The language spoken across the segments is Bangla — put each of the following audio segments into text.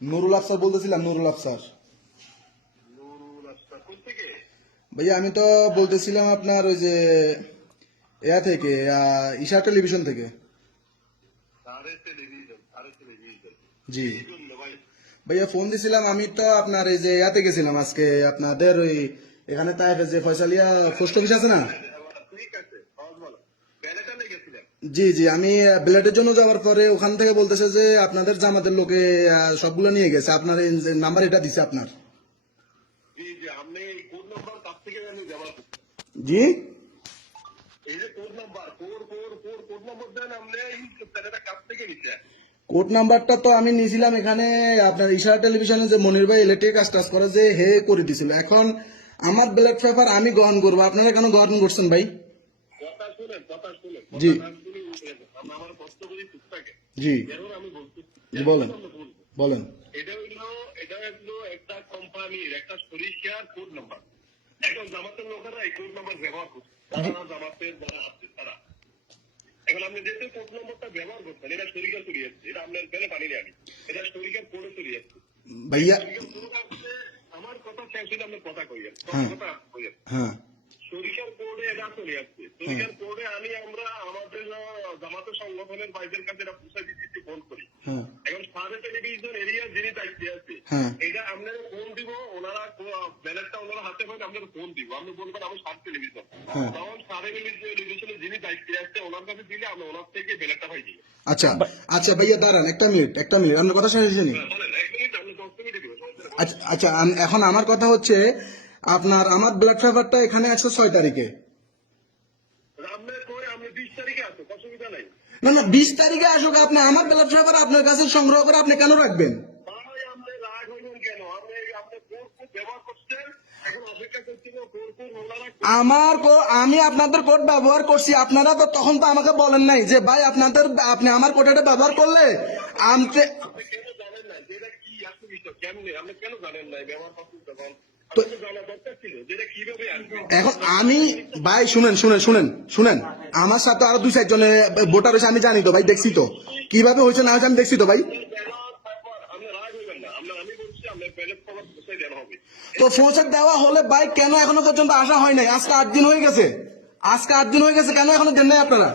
নুরুল আফসার বলতেছিলাম, নুরুল আফসার। ভাইয়া, আমি তো বলতেছিলাম আপনার ওই যে এয়া থেকে ঈশা টেলিভিশন থেকে। জি। ভাইয়া, ফোন দিছিলাম, আমি তো আপনার এই যে ইয়াতে গেছিলাম আজকে, আপনাদের ওই এখানে তাইফে যে ফয়সালিয়া পোস্ট অফিস আছে না ঠিক আছে সহজ বলো বেলাটা লেগেছিলেন জি জি আমি ব্লেডের জন্য যাওয়ার পরে ওখান থেকে বলতেছে যে আপনাদের জামাতের লোকে সবগুলো নিয়ে গেছে। আপনার নাম্বার এটা দিছে আপনার। জি কোড নাম্বারটা তো আমি নিয়েছিলাম এখানে আপনার ইশারা টেলিভিশনে যে মনির ভাই ইলেকট্রিক কাজ টাজ করে যে হে করে দিছিল। এখন আমার ব্যালট পেপার আমি গ্রহণ করব। আপনারা কেন গ্রহণ করছেন ভাই? জি। কথা না শুনে উঠে যাবেন। করি চুপ জি। আমি বলছি জি, বলেন। বলেন। এটা হইল এটা হইল একটা কোম্পানির একটা সরিষার কোড নাম্বার এখন জামাতের লোকেরা এই কোড নাম্বার ব্যবহার করছে। যারা জামাতের যারা তারা। এখন আপনি যেহেতু কোড নাম্বারটা ব্যবহার করছেন এটা সরিষা চলে যাচ্ছে। এটা আপনার বেলে পানি নেই আমি এটা সরিষার কোডে চলে যাচ্ছে। ভাইয়া আমার কথা শেষ হলে আপনার কথা কই হ্যাঁ। কথা কইয়েন হ্যাঁ। চলে যাচ্ছে সরিষার কোডে আমি আমরা আমাদের জামাতের সংগঠনের ভাইদের কাছে এটা পৌঁছে দিচ্ছি ফোন করি। হ্যাঁ এখন সাদা টেলিভিশন এরিয়া যিনি দায়িত্বে আছে হ্যাঁ। এটা আপনারা ফোন দিব ওনারা ব্যালেন্সটা ওনারা হাতে পাবেন আপনারা ফোন দিব। আপনি বলবেন আমি সাত টেলিভিশন হ্যাঁ। তখন সাদা টেলিভিশনে যিনি দায়িত্বে আছে ওনার কাছে দিলে আমরা ওনার থেকে ব্যালেন্সটা পাই দিই। আচ্ছা আচ্ছা ভাইয়া দাঁড়ান একটা মিনিট একটা মিনিট আপনার কথা দশ মিনিটে দিবেন আচ্ছা আচ্ছা এখন আমার কথা হচ্ছে আপনার আমার ব্লাড পেপারটা এখানে আছে ছয় তারিখে আপনার করে আপনি বিশ তারিখে আসো অসুবিধা নাই না না বিশ তারিখে আসুক আপনি আমার ব্লাড করে আপনার কাছে সংগ্রহ করে আপনি কেন রাখবেন? আমার কো- আমি আপনাদের কোড ব্যবহার করছি আপনারা তো তখন তো আমাকে বলেন নাই যে ভাই আপনাদের আপনি আমার কোডটা ব্যবহার করলে আপনি কেন জানেন ব্যবহার করতে তখন আপনাকে জানা দরকার ছিল যে এটা কীভাবে আসবে। এখন আমি ভাই শুনেন শুনেন শুনেন শুনেন। আমার সাথে আরও দুই চারজনে ভোটার হয়েছে আমি জানি তো ভাই দেখছি তো। কীভাবে হয়েছে না হয়েছে আমি দেখছি তো ভাই। তো পৌঁছে দেওয়া হলে ভাই কেন এখনও পর্যন্ত আসা হয় নাই? আজকে আট দিন হয়ে গেছে। আজকে আট দিন হয়ে গেছে কেন এখনও দেন নাই আপনারা?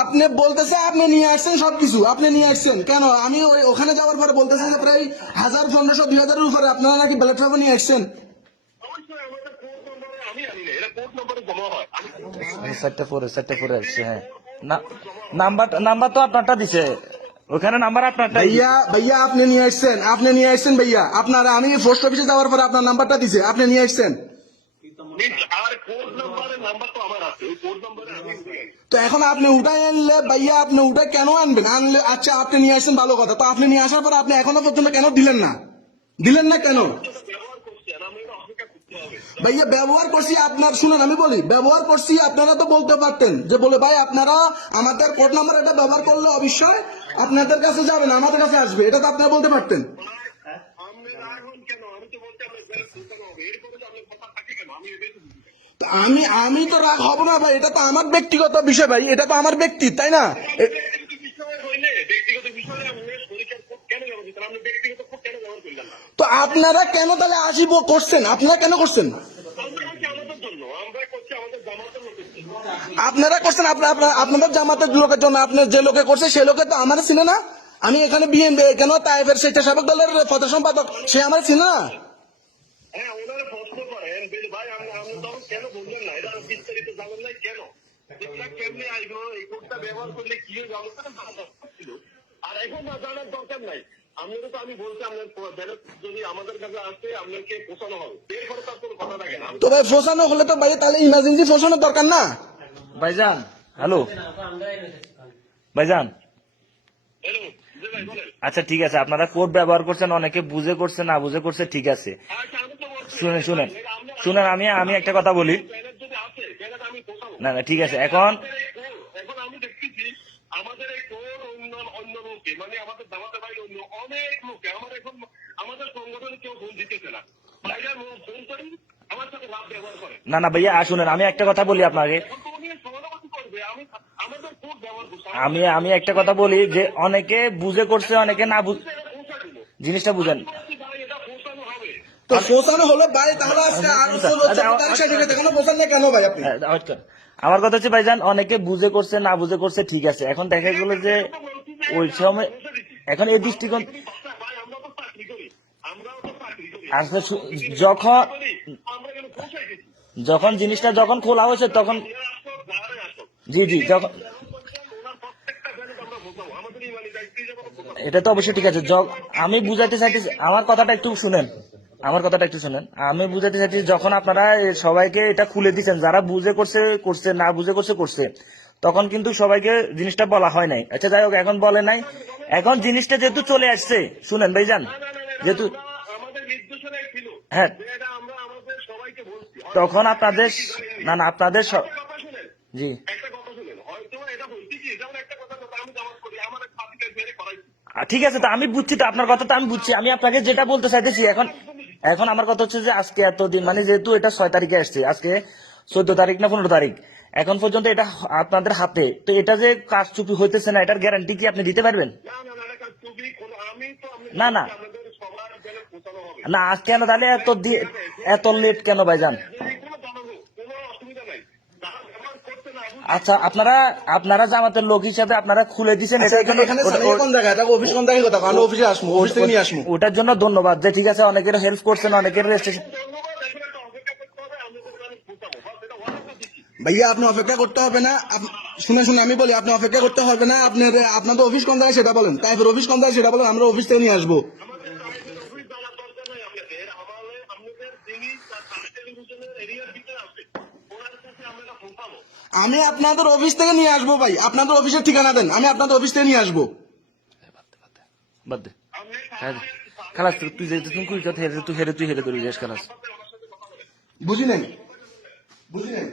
আপনি বলতেছে আপনি নিয়ে আসছেন সবকিছু আপনি নিয়ে আসছেন। কেন? আমি ওই ওখানে যাওয়ার পরে বলতেছে যে প্রায় হাজার পনেরোশো দুই হাজারের উপরে আপনারা নাকি ব্যালট পেপার নিয়ে আসছেন। হয়। চারটে পরে চারটে পরে আসছে হ্যাঁ। নাম্বার নাম্বার তো আপনারটা দিছে। ওখানে নাম্বার আপনারটা ভাইয়া ভাইয়া আপনি নিয়ে আসছেন আপনি নিয়ে আসছেন ভাইয়া। আপনার আমি পোস্ট অফিসে যাওয়ার পরে আপনার নাম্বারটা দিছে আপনি নিয়ে আসছেন আর কোড নম্বরের নাম্বার তো আমার আছে ওই কোড নম্বরে আমি উঠে গেছি তো এখন আপনি উঠাই আনলে ভাইয়া আপনি উঠাই কেন আনবেন? আনলে আচ্ছা আপনি নিয়ে আসেন ভালো কথা। তো আপনি নিয়ে আসার পর আপনি এখনও পর্যন্ত কেন দিলেন না? দিলেন না কেন? ভাইয়া ব্যবহার করছি আপনার শুনেন আমি বলি ব্যবহার করছি আপনারা তো বলতে পারতেন যে বলে ভাই আপনারা আমাদের কোড নাম্বার এটা ব্যবহার করলে অবশ্যই আপনাদের কাছে যাবে না আমাদের কাছে আসবে। এটা তো আপনারা বলতে পারতেন। আমি আমি তো রাগ হব না ভাই, এটা তো আমার ব্যক্তিগত বিষয় ভাই, এটা তো আমার ব্যক্তি, তাই না? তো আপনারা কেন তাহলে আসিব, করছেন? আপনারা কেন করছেন? আপনারা করছেন আপনাদের জামাতের লোকের জন্য, আপনার যে লোকে করছে, সে লোকে তো আমার ছিল না? আমি এখানে বিএনপি কেন তাইফের স্বেচ্ছাসেবক দলের প্রধান সম্পাদক, সে আমার ছিল না হ্যাঁ ওনারা প্রশ্ন করেন যে ভাই আপনি আপনি তখন কেন বললেন না এটা বিস্তারিত জানেন নাই কেন এটা কেমনে এই কোডটা ব্যবহার করলে কি ছিল। আর এখন না জানার দরকার নাই। আপনাকে তো আমি বলছি আপনার যদি আমাদের কাছে আসে আপনাকে পোষানো হবে। তার কোনো কথা থাকে না। তো ভাই ফোসানো হলে তো ভাই তাহলে ইমার্জেন্সি ফোসানোর দরকার না? ভাইজান হ্যালো? ভাইজান। হ্যালো জি ভাই বলেন। আচ্ছা ঠিক আছে। আপনারা কোড ব্যবহার করছেন অনেকে বুঝে করছে না বুঝে করছে ঠিক আছে। আচ্ছা শুনেন শুনেন। শুনেন আমি আমি একটা কথা বলি। না না ঠিক আছে। এখন এখন আমি দেখতেছি আমাদের এই অন্য অন্য লোকে মানে আমাদের দামাতে বাইরে অন্য অনেক লোকে আমার এখন আমাদের সংগঠনে কেউ ফোন দিতেছে না। বাইরে ফোন করি আমার সাথে লাভ ব্যবহার করে না না ভাইয়া শুনেন আমি একটা কথা বলি আপনাকে। আমি আমি একটা কথা বলি যে অনেকে বুঝে করছে অনেকে না বুঝ জিনিসটা বুঝেন বলছি ভাই এটা পৌঁছানো হবে তো শোষণ হলো ভাই তাহলে আজকে আরও ষোলো আচ্ছা, বোঝান না কেন ভাই আপনি? wait কর। আমার কথা হচ্ছে ভাইজান অনেকে বুঝে করছে না বুঝে করছে ঠিক আছে। এখন দেখা গেলো যে ওই সময় এখন এই দৃষ্টিকোণ আসলে যখন যখন জিনিসটা যখন খোলা হয়েছে তখন জি জি যখন এটা তো অবশ্যই ঠিক আছে। আমি বুঝাতে চাইতেছি আমার কথাটা একটু শুনেন। আমার কথাটা একটু শুনেন। আমি বুঝাতে চাইছি যখন আপনারা সবাইকে এটা খুলে দিচ্ছেন যারা বুঝে করছে করছে না বুঝে করছে করছে তখন কিন্তু সবাইকে জিনিসটা বলা হয় নাই। আচ্ছা যাই হোক এখন বলে নাই। এখন জিনিসটা যেহেতু চলে আসছে শুনেন যেহেতু আমাদের নির্দেশনায় ছিল। হ্যাঁ। তখন আপনাদের না না আপনাদের সব জি। ঠিক আছে তো আমি বুঝছি তো আপনার কথা তো আমি বুঝছি। আমি আপনাকে যেটা বলতে চাইতেছি এখন এখন আমার কথা হচ্ছে যে আজকে এতদিন মানে যেহেতু এটা ছয় তারিখে আসছে আজকে চোদ্দ তারিখ না পনেরো তারিখ এখন পর্যন্ত এটা আপনাদের হাতে। তো এটা যে কাজ চুপি হইতেছে না এটার গ্যারান্টি কি আপনি দিতে পারবেন? না না না আজ কেন তাহলে এত এত লেট কেন ভাইজান যদি কোনো জানাব কোনো অসুবিধা নাই যারা ব্যবহার করতে না বুঝে আচ্ছা আপনারা আপনারা জামাতের লোক হিসাবে আপনারা খুলে দিচ্ছেন আচ্ছা, ওটার জন্য ধন্যবাদ যে ঠিক আছে অনেকের হেল্প করছেন অনেকের ভাইয়া আপনি অপেক্ষা করতে হবে না। শুনে শুনে আমি বলি আপনি অপেক্ষা করতে হবে না। আপনার আপনাদের অফিস কোন জায়গায় সেটা বলেন। তারপর অফিস কোন জায়গায় সেটা বলেন আমরা অফিস থেকে নিয়ে আসব আমাদের আমাদের অফিস জানার দরকার নাই আপনাদের আমাদের আপনাদের যিনি তার টেলিভিশনের এরিয়ার ভিতরে আছে ওনার কাছে আমরা এটা পৌঁছাবো আমি আপনাদের অফিস থেকে নিয়ে আসব ভাই। আপনাদের অফিসের ঠিকানা দেন। আমি আপনাদের অফিস থেকে নিয়ে আসব। বাদ দে হ্যাঁ খালাস তুই যে তুমি কুই কথা হেরে তুই হেরে তুই হেরে তুই খালাস। বুঝি নাই? বুঝি নাই?